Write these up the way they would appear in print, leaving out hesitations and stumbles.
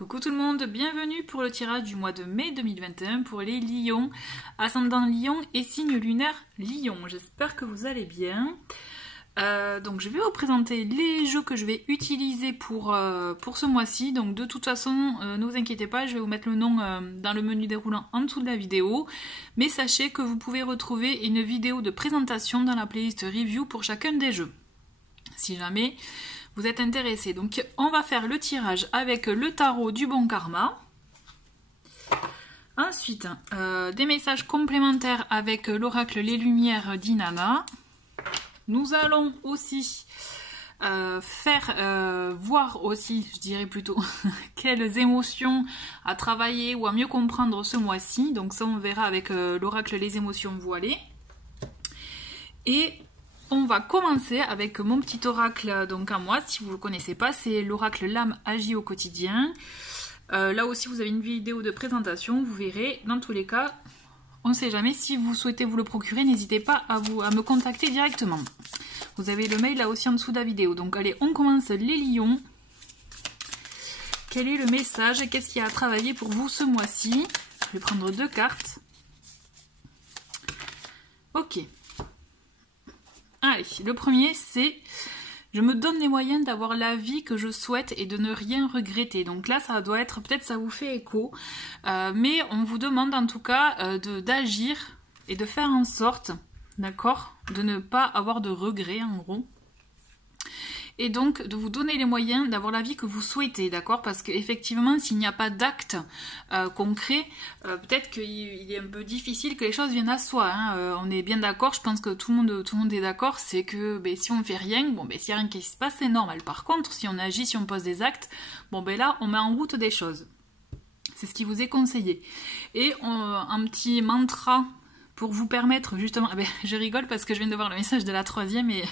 Coucou tout le monde, bienvenue pour le tirage du mois de mai 2021 pour les lions, ascendant lion et signe lunaire lion. J'espère que vous allez bien. Donc je vais vous présenter les jeux que je vais utiliser pour ce mois-ci. Donc de toute façon, ne vous inquiétez pas, je vais vous mettre le nom dans le menu déroulant en dessous de la vidéo. Mais sachez que vous pouvez retrouver une vidéo de présentation dans la playlist review pour chacun des jeux. Si jamais vous êtes intéressé. Donc on va faire le tirage avec le tarot du bon karma. Ensuite, des messages complémentaires avec l'oracle Les Lumières d'Inanna. Nous allons aussi voir aussi, je dirais plutôt, quelles émotions à travailler ou à mieux comprendre ce mois-ci. Donc ça on verra avec l'oracle Les Émotions Voilées. Et on va commencer avec mon petit oracle, donc à moi, si vous ne le connaissez pas, c'est l'oracle L'âme agit au quotidien. Là aussi, vous avez une vidéo de présentation, vous verrez. Dans tous les cas, on ne sait jamais, si vous souhaitez vous le procurer, n'hésitez pas à me contacter directement. Vous avez le mail là aussi en dessous de la vidéo. Donc allez, on commence les lions. Quel est le message? Qu'est-ce qu'il y a à travailler pour vous ce mois-ci? Je vais prendre 2 cartes. Ok. Allez, le premier c'est « Je me donne les moyens d'avoir la vie que je souhaite et de ne rien regretter ». Donc là, ça doit être, peut-être ça vous fait écho, mais on vous demande en tout cas d'agir et de faire en sorte, d'accord, de ne pas avoir de regrets en gros. Et donc de vous donner les moyens d'avoir la vie que vous souhaitez, d'accord? Parce qu'effectivement, s'il n'y a pas d'acte concret, peut-être qu'il est un peu difficile que les choses viennent à soi. Hein. On est bien d'accord, je pense que tout le monde est d'accord, c'est que si on ne fait rien, bon, s'il n'y a rien qui se passe, c'est normal. Par contre, si on agit, si on pose des actes, bon là, on met en route des choses. C'est ce qui vous est conseillé. Et un petit mantra pour vous permettre justement... je rigole parce que je viens de voir le message de la 3e et...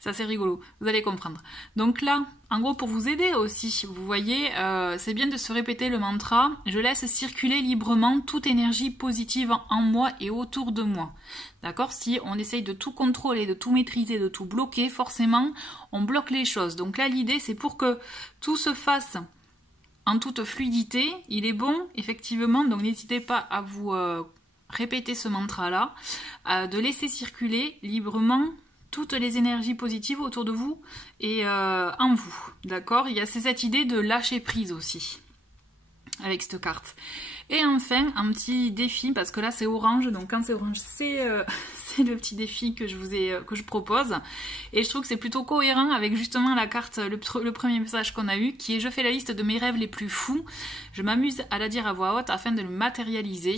Ça c'est rigolo, vous allez comprendre. Donc là, en gros pour vous aider aussi, vous voyez, c'est bien de se répéter le mantra « Je laisse circuler librement toute énergie positive en moi et autour de moi ». D'accord? Si on essaye de tout contrôler, de tout maîtriser, de tout bloquer, forcément on bloque les choses. Donc là l'idée c'est pour que tout se fasse en toute fluidité. Il est bon, effectivement, donc n'hésitez pas à vous répéter ce mantra-là, de laisser circuler librement toutes les énergies positives autour de vous et en vous, d'accord? Il y a cette idée de lâcher prise aussi, avec cette carte. Et enfin, un petit défi, parce que là c'est orange, donc quand c'est orange, c'est le petit défi que je propose. Et je trouve que c'est plutôt cohérent avec justement la carte, le premier message qu'on a eu, qui est « Je fais la liste de mes rêves les plus fous. Je m'amuse à la dire à voix haute afin de le matérialiser. »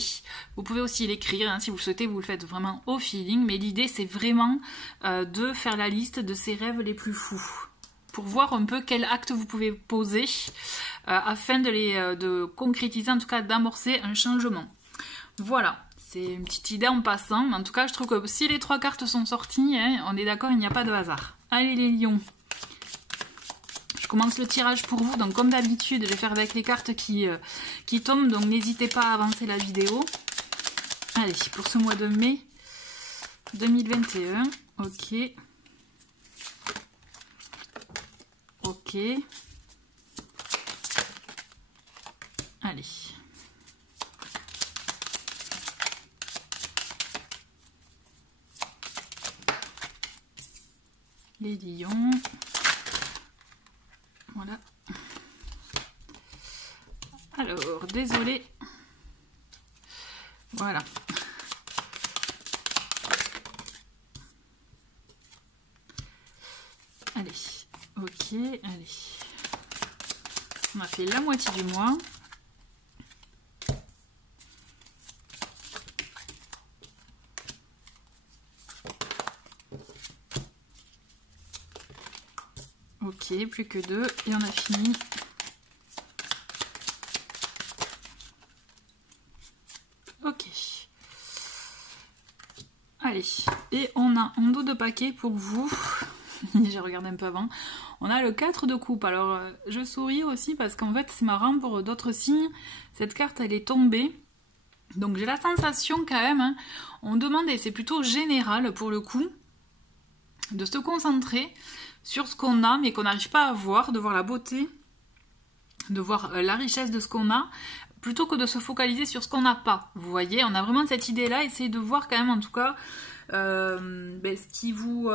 Vous pouvez aussi l'écrire, hein, si vous le souhaitez, vous le faites vraiment au feeling. Mais l'idée, c'est vraiment de faire la liste de ses rêves les plus fous, pour voir un peu quel acte vous pouvez poser afin de concrétiser, en tout cas d'amorcer un changement. Voilà, c'est une petite idée en passant, mais en tout cas je trouve que si les 3 cartes sont sorties, hein, on est d'accord, il n'y a pas de hasard. Allez les lions, je commence le tirage pour vous, donc comme d'habitude je vais faire avec les cartes qui tombent, donc n'hésitez pas à avancer la vidéo. Allez, pour ce mois de mai 2021, ok. Ok. Allez. Les lions. Voilà. Alors, désolé. Voilà. Allez. Ok, allez. On a fait la moitié du mois. Ok, plus que 2 et on a fini. Ok. Allez, et on a un dos de paquet pour vous. J'ai regardé un peu avant. On a le 4 de coupe. Alors, je souris aussi parce qu'en fait, c'est marrant pour d'autres signes. Cette carte, elle est tombée. Donc, j'ai la sensation quand même, hein, on demande, et c'est plutôt général pour le coup, de se concentrer sur ce qu'on a mais qu'on n'arrive pas à voir, de voir la beauté de voir la richesse de ce qu'on a, plutôt que de se focaliser sur ce qu'on n'a pas. Vous voyez, on a vraiment cette idée-là, essayez de voir quand même en tout cas ce qui vous...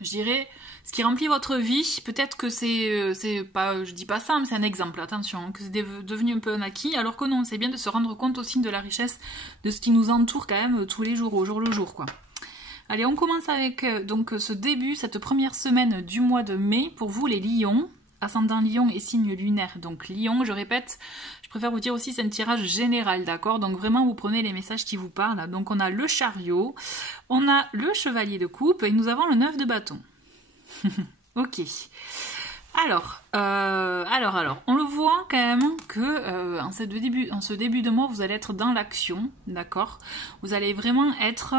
je dirais, ce qui remplit votre vie. Peut-être que c'est pas, je dis pas ça, mais c'est un exemple, attention, hein, que c'est devenu un peu un acquis, alors que non, c'est bien de se rendre compte aussi de la richesse de ce qui nous entoure quand même tous les jours, au jour le jour, quoi. Allez, on commence avec donc ce début, cette première semaine du mois de mai, pour vous les lions, ascendant lion et signe lunaire. Donc lion, je répète, je préfère vous dire aussi c'est un tirage général, d'accord? Donc vraiment vous prenez les messages qui vous parlent. Donc on a le chariot, on a le chevalier de coupe et nous avons le 9 de bâton. Ok. Alors, on le voit quand même que en ce début de mois, vous allez être dans l'action, d'accord? Vous allez vraiment être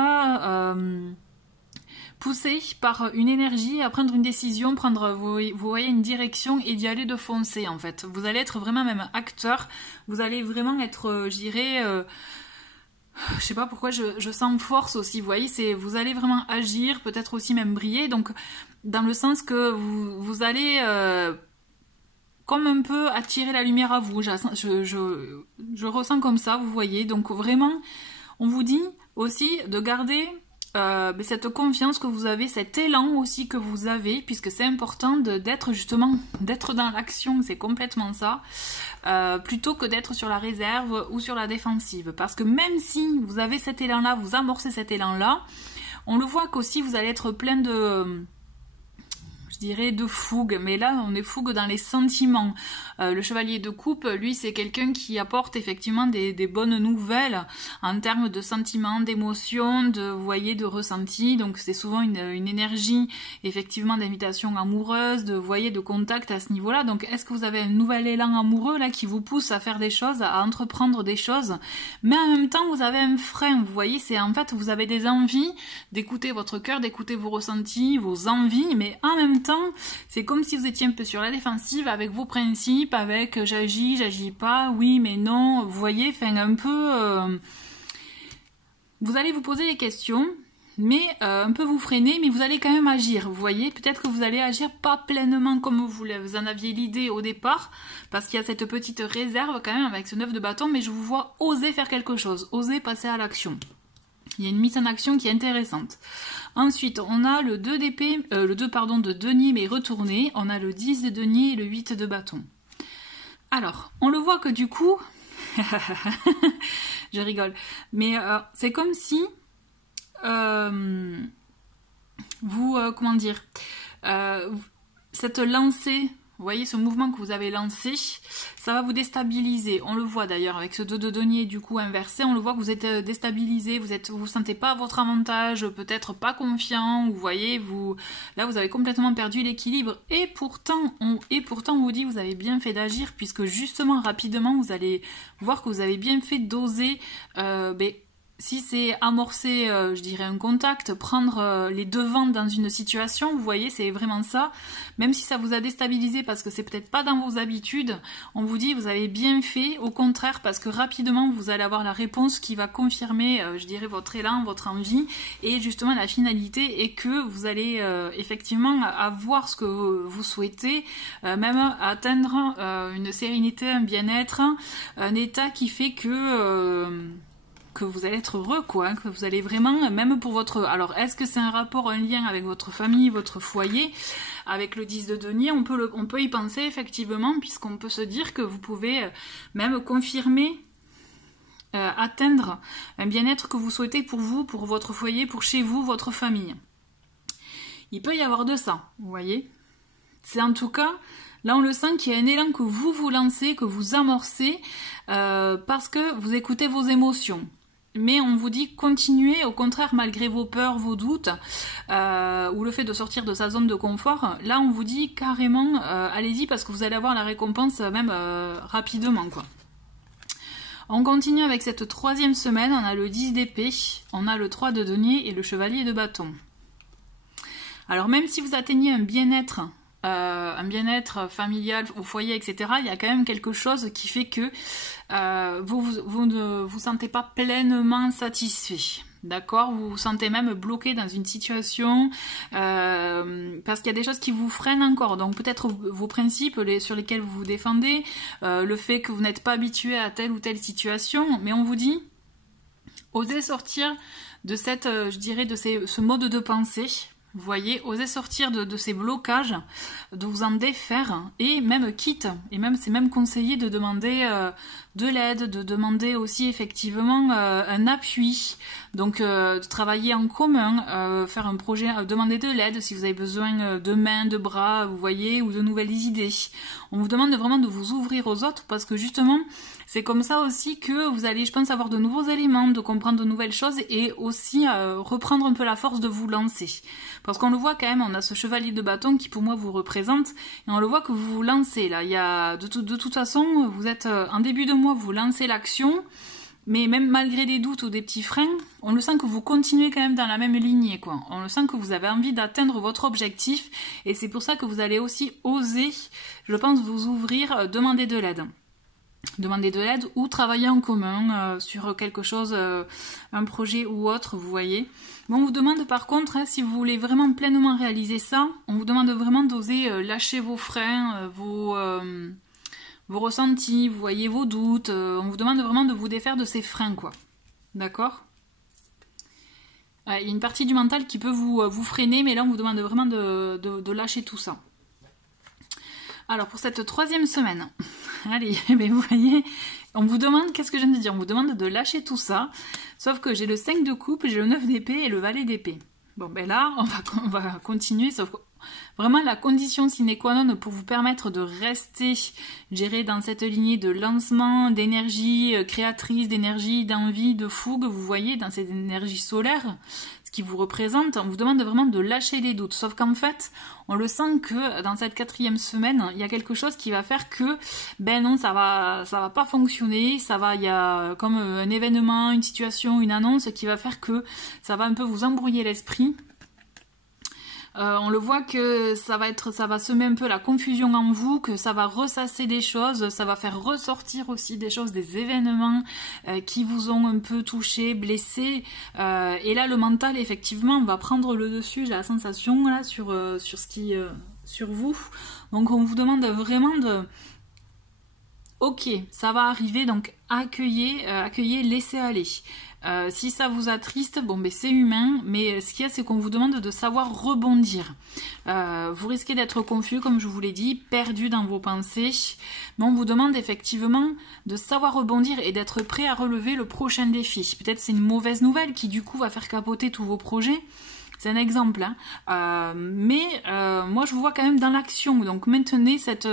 poussé par une énergie à prendre une décision, vous voyez une direction et d'y aller de foncer en fait. Vous allez être vraiment même acteur, vous allez vraiment être, je dirais... je sais pas pourquoi je sens force aussi, vous voyez, vous allez vraiment agir, peut-être aussi même briller, donc dans le sens que vous allez comme un peu attirer la lumière à vous, je ressens comme ça, vous voyez, donc vraiment, on vous dit aussi de garder cette confiance que vous avez, cet élan aussi que vous avez, puisque c'est important d'être dans l'action, c'est complètement ça, plutôt que d'être sur la réserve ou sur la défensive, parce que même si vous avez cet élan là, vous amorcez cet élan là, on le voit qu'aussi vous allez être plein de... je dirais de fougue, mais là on est fougue dans les sentiments. Le chevalier de coupe, lui, c'est quelqu'un qui apporte effectivement des bonnes nouvelles en termes de sentiments, d'émotions, vous voyez, de ressenti. Donc c'est souvent une énergie effectivement d'invitation amoureuse, vous voyez, de contact à ce niveau-là. Donc est-ce que vous avez un nouvel élan amoureux là qui vous pousse à faire des choses, à entreprendre des choses, mais en même temps vous avez un frein, vous voyez, c'est en fait vous avez des envies d'écouter votre cœur, d'écouter vos ressentis, vos envies, mais en même temps c'est comme si vous étiez un peu sur la défensive avec vos principes, avec j'agis pas, oui mais non, vous voyez, enfin un peu... vous allez vous poser des questions, mais un peu vous freiner, mais vous allez quand même agir, vous voyez, peut-être que vous allez agir pas pleinement comme vous en aviez l'idée au départ, parce qu'il y a cette petite réserve quand même avec ce 9 de bâton, mais je vous vois oser faire quelque chose, oser passer à l'action. Il y a une mise en action qui est intéressante. Ensuite, on a le 2 d'épée, de denier mais retourné. On a le 10 de denier et le 8 de bâton. Alors, on le voit que du coup... je rigole. Mais c'est comme si... comment dire, cette lancée, vous voyez ce mouvement que vous avez lancé, ça va vous déstabiliser. On le voit d'ailleurs avec ce 2 de denier du coup inversé, on le voit que vous êtes déstabilisé, vous sentez pas à votre avantage, peut-être pas confiant, vous voyez, là vous avez complètement perdu l'équilibre et pourtant on vous dit que vous avez bien fait d'agir puisque justement rapidement vous allez voir que vous avez bien fait d'oser si c'est amorcer, je dirais, un contact, prendre les devants dans une situation, vous voyez, c'est vraiment ça. Même si ça vous a déstabilisé parce que c'est peut-être pas dans vos habitudes, on vous dit vous avez bien fait, au contraire, parce que rapidement vous allez avoir la réponse qui va confirmer, je dirais, votre élan, votre envie, et justement la finalité est que vous allez effectivement avoir ce que vous souhaitez, même atteindre une sérénité, un bien-être, un état qui fait que vous allez être heureux, quoi, hein, que vous allez vraiment, même pour votre... Alors, est-ce que c'est un rapport, un lien avec votre famille, votre foyer? Avec le 10 de denier, on peut y penser, effectivement, puisqu'on peut se dire que vous pouvez même confirmer, atteindre un bien-être que vous souhaitez pour vous, pour votre foyer, pour chez vous, votre famille. Il peut y avoir de ça, vous voyez? C'est en tout cas... Là, on le sent qu'il y a un élan que vous lancez, que vous amorcez, parce que vous écoutez vos émotions. Mais on vous dit continuez, au contraire, malgré vos peurs, vos doutes, ou le fait de sortir de sa zone de confort. Là, on vous dit carrément, allez-y, parce que vous allez avoir la récompense même rapidement, quoi. On continue avec cette troisième semaine. On a le 10 d'épée, on a le 3 de denier et le chevalier de bâton. Alors, même si vous atteignez un bien-être familial au foyer, etc., il y a quand même quelque chose qui fait que vous ne vous sentez pas pleinement satisfait. d'accord? Vous vous sentez même bloqué dans une situation parce qu'il y a des choses qui vous freinent encore. Donc peut-être vos principes sur lesquels vous vous défendez, le fait que vous n'êtes pas habitué à telle ou telle situation, mais on vous dit, osez sortir de cette, je dirais, de ce mode de pensée. Vous voyez, osez sortir de ces blocages, de vous en défaire, et même quitte, et même c'est même conseillé de demander de l'aide, de demander aussi effectivement un appui, donc de travailler en commun, faire un projet, demander de l'aide si vous avez besoin de mains, de bras, vous voyez, ou de nouvelles idées. On vous demande vraiment de vous ouvrir aux autres, parce que justement, c'est comme ça aussi que vous allez, je pense, avoir de nouveaux éléments, de comprendre de nouvelles choses et aussi reprendre un peu la force de vous lancer. Parce qu'on le voit quand même, on a ce chevalier de bâton qui pour moi vous représente et on le voit que vous vous lancez là. Il y a, de toute façon, vous êtes en début de mois, vous lancez l'action, mais même malgré des doutes ou des petits freins, on le sent que vous continuez quand même dans la même lignée, quoi. On le sent que vous avez envie d'atteindre votre objectif et c'est pour ça que vous allez aussi oser, je pense, vous ouvrir, demander de l'aide. Demander de l'aide ou travailler en commun sur quelque chose, un projet ou autre, vous voyez. Bon, on vous demande par contre, si vous voulez vraiment pleinement réaliser ça, on vous demande vraiment d'oser lâcher vos freins, vos ressentis, vous voyez, vos doutes. On vous demande vraiment de vous défaire de ces freins, quoi. D'accord ? Il y a une partie du mental qui peut vous freiner, mais là on vous demande vraiment de lâcher tout ça. Alors pour cette 3e semaine, allez, mais vous voyez, on vous demande, qu'est-ce que je viens de dire? On vous demande de lâcher tout ça, sauf que j'ai le 5 de coupe, j'ai le 9 d'épée et le valet d'épée. Bon ben là, on va continuer, sauf que vraiment la condition sine qua non pour vous permettre de rester géré dans cette lignée de lancement, d'énergie créatrice, d'énergie, d'envie, de fougue, vous voyez, dans cette énergie solaire, ce qui vous représente, on vous demande vraiment de lâcher les doutes. Sauf qu'en fait, on le sent que dans cette 4e semaine, il y a quelque chose qui va faire que, ben non, ça va pas fonctionner, il y a comme un événement, une situation, une annonce qui va faire que ça va un peu vous embrouiller l'esprit. On le voit que ça va semer un peu la confusion en vous, que ça va ressasser des choses, ça va faire ressortir aussi des choses, des événements qui vous ont un peu touché, blessé. Et là, le mental, effectivement, va prendre le dessus. J'ai la sensation là sur vous. Donc, on vous demande vraiment de. Ok, ça va arriver, donc accueillez, laissez aller. Si ça vous attriste, bon ben c'est humain, mais ce qu'il y a c'est qu'on vous demande de savoir rebondir. Vous risquez d'être confus, comme je vous l'ai dit, perdu dans vos pensées, mais on vous demande effectivement de savoir rebondir et d'être prêt à relever le prochain défi. Peut-être c'est une mauvaise nouvelle qui du coup va faire capoter tous vos projets. C'est un exemple, hein. Mais moi je vous vois quand même dans l'action, donc maintenez cette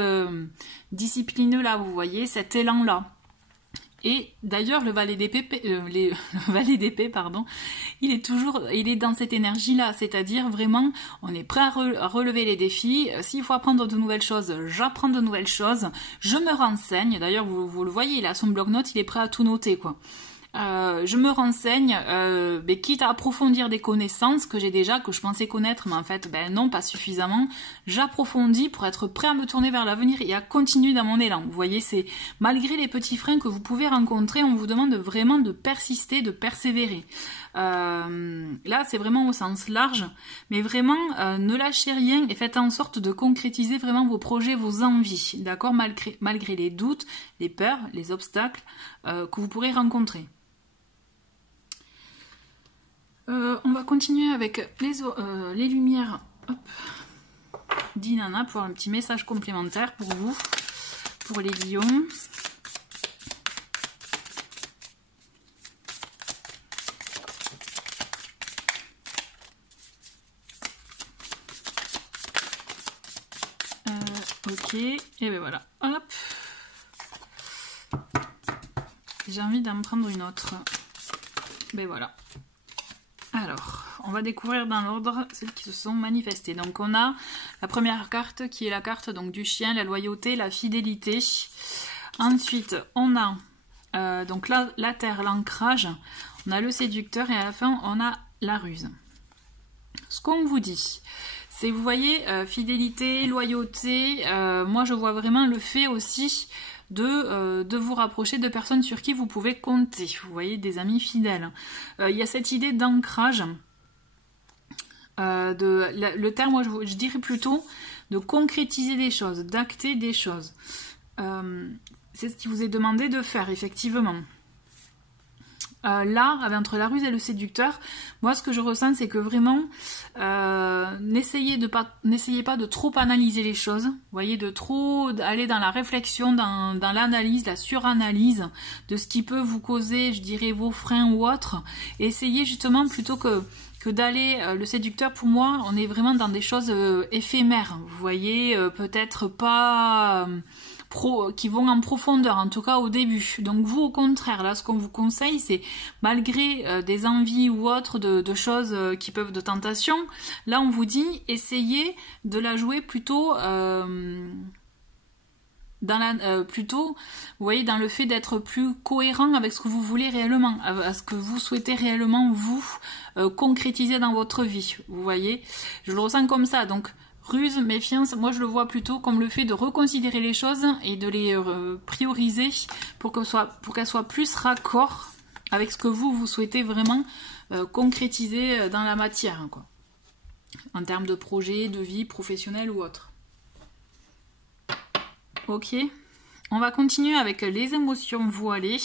discipline-là, vous voyez, cet élan-là. Et d'ailleurs, le valet d'épée, il est dans cette énergie-là, c'est-à-dire vraiment, on est prêt à relever les défis. S'il faut apprendre de nouvelles choses, j'apprends de nouvelles choses. Je me renseigne. D'ailleurs, vous le voyez, il a son bloc-notes, il est prêt à tout noter, quoi. Je me renseigne, mais quitte à approfondir des connaissances que j'ai déjà, que je pensais connaître, mais en fait, ben non, pas suffisamment. J'approfondis pour être prêt à me tourner vers l'avenir et à continuer dans mon élan. Vous voyez, c'est malgré les petits freins que vous pouvez rencontrer, on vous demande vraiment de persister, de persévérer. Là, c'est vraiment au sens large, mais vraiment, ne lâchez rien et faites en sorte de concrétiser vraiment vos projets, vos envies, d'accord, malgré les doutes, les peurs, les obstacles que vous pourrez rencontrer. On va continuer avec les lumières d'Inanna pour un petit message complémentaire pour vous, pour les lions. Ok, et ben voilà, hop. J'ai envie d'en prendre une autre. Ben voilà. Alors, on va découvrir dans l'ordre celles qui se sont manifestées. Donc on a la première carte qui est la carte donc, du chien, la loyauté, la fidélité. Ensuite, on a donc la terre, l'ancrage. On a le séducteur et à la fin, on a la ruse. Ce qu'on vous dit, c'est, vous voyez, fidélité, loyauté. Moi, je vois vraiment le fait aussi de vous rapprocher de personnes sur qui vous pouvez compter. Vous voyez, des amis fidèles. Il y a cette idée d'ancrage. Le terme, moi, je dirais plutôt de concrétiser des choses, d'acter des choses. C'est ce qui vous est demandé de faire, effectivement. Là, entre la ruse et le séducteur, moi ce que je ressens, c'est que vraiment, n'essayez pas de trop analyser les choses, vous voyez, de trop aller dans la réflexion, dans l'analyse, la suranalyse de ce qui peut vous causer, je dirais, vos freins ou autres. Essayez justement, plutôt que d'aller, le séducteur, pour moi, on est vraiment dans des choses éphémères, vous voyez, peut-être pas... qui vont en profondeur, en tout cas au début. Donc vous, au contraire, là, ce qu'on vous conseille, c'est, malgré des envies ou autres de choses qui peuvent, de tentation, là, on vous dit, essayez de la jouer plutôt... plutôt, vous voyez, dans le fait d'être plus cohérent avec ce que vous voulez réellement, à ce que vous souhaitez réellement, vous, concrétiser dans votre vie, vous voyez. Je le ressens comme ça, donc ruse, méfiance, moi je le vois plutôt comme le fait de reconsidérer les choses et de les prioriser pour qu'elles soient plus raccord avec ce que vous souhaitez vraiment concrétiser dans la matière, quoi, en termes de projet, de vie professionnelle ou autre. Ok, on va continuer avec les émotions voilées.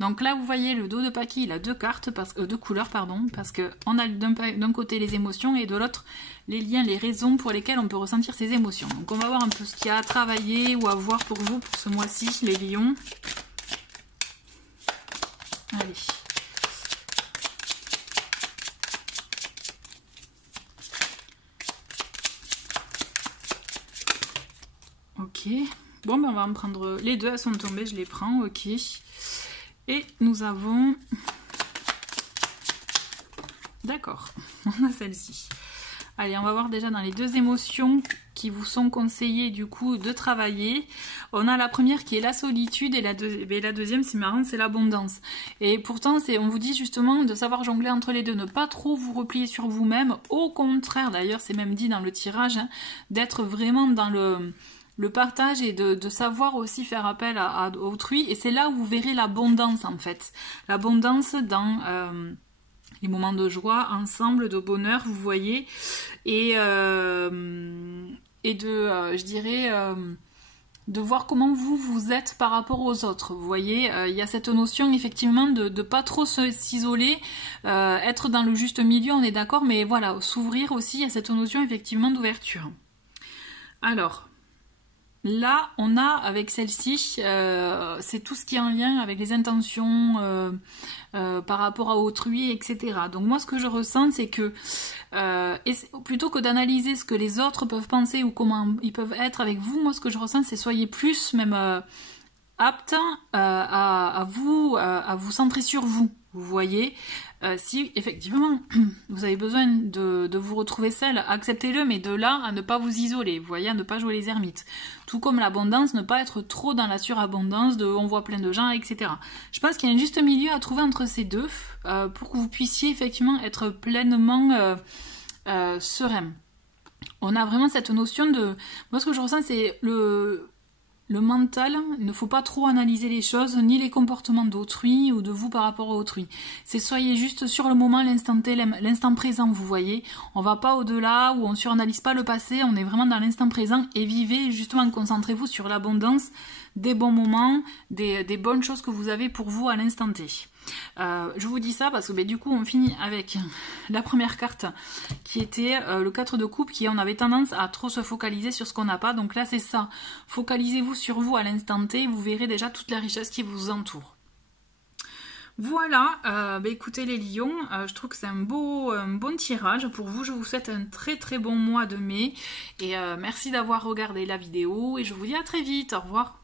Donc là, vous voyez, le dos de paquet, il a deux cartes, deux couleurs, pardon, parce qu'on a d'un côté les émotions et de l'autre les liens, les raisons pour lesquelles on peut ressentir ces émotions. Donc on va voir un peu ce qu'il y a à travailler ou à voir pour vous pour ce mois-ci, les lions. Allez. Ok. Bon, ben on va en prendre les deux, elles sont tombées, je les prends, ok. Et nous avons... D'accord, on a celle-ci. Allez, on va voir déjà dans les deux émotions qui vous sont conseillées du coup de travailler. On a la première qui est la solitude et la deuxième, c'est marrant, c'est l'abondance. Et pourtant, on vous dit justement de savoir jongler entre les deux, ne pas trop vous replier sur vous-même. Au contraire, d'ailleurs, c'est même dit dans le tirage, hein, d'être vraiment dans le partage et de savoir aussi faire appel à autrui. Et c'est là où vous verrez l'abondance en fait. L'abondance dans les moments de joie, ensemble, de bonheur, vous voyez. Et je dirais, de voir comment vous êtes par rapport aux autres. Vous voyez, il y a cette notion effectivement de pas trop s'isoler, être dans le juste milieu, on est d'accord, mais voilà, s'ouvrir aussi, il y a cette notion effectivement d'ouverture. Alors... là, on a avec celle-ci, c'est tout ce qui est en lien avec les intentions par rapport à autrui, etc. Donc moi, ce que je ressens, c'est que plutôt que d'analyser ce que les autres peuvent penser ou comment ils peuvent être avec vous, moi, ce que je ressens, c'est soyez plus même apte à vous centrer sur vous. Vous voyez, si effectivement vous avez besoin de vous retrouver seul, acceptez-le, mais de là à ne pas vous isoler, vous voyez, à ne pas jouer les ermites. Tout comme l'abondance, ne pas être trop dans la surabondance, on voit plein de gens, etc. Je pense qu'il y a un juste milieu à trouver entre ces deux pour que vous puissiez effectivement être pleinement serein. On a vraiment cette notion de... moi, ce que je ressens, c'est le mental, il ne faut pas trop analyser les choses, ni les comportements d'autrui ou de vous par rapport à autrui. C'est soyez juste sur le moment, l'instant T, l'instant présent, vous voyez. On va pas au-delà, ou on suranalyse pas le passé, on est vraiment dans l'instant présent et vivez, justement, concentrez-vous sur l'abondance des bons moments, des bonnes choses que vous avez pour vous à l'instant T. Je vous dis ça parce que du coup on finit avec la première carte qui était le 4 de coupe, on avait tendance à trop se focaliser sur ce qu'on n'a pas. Donc là c'est ça, focalisez-vous sur vous à l'instant T, vous verrez déjà toute la richesse qui vous entoure. Voilà, écoutez les lions, je trouve que c'est un bon tirage pour vous. Je vous souhaite un très très bon mois de mai et merci d'avoir regardé la vidéo et je vous dis à très vite, au revoir.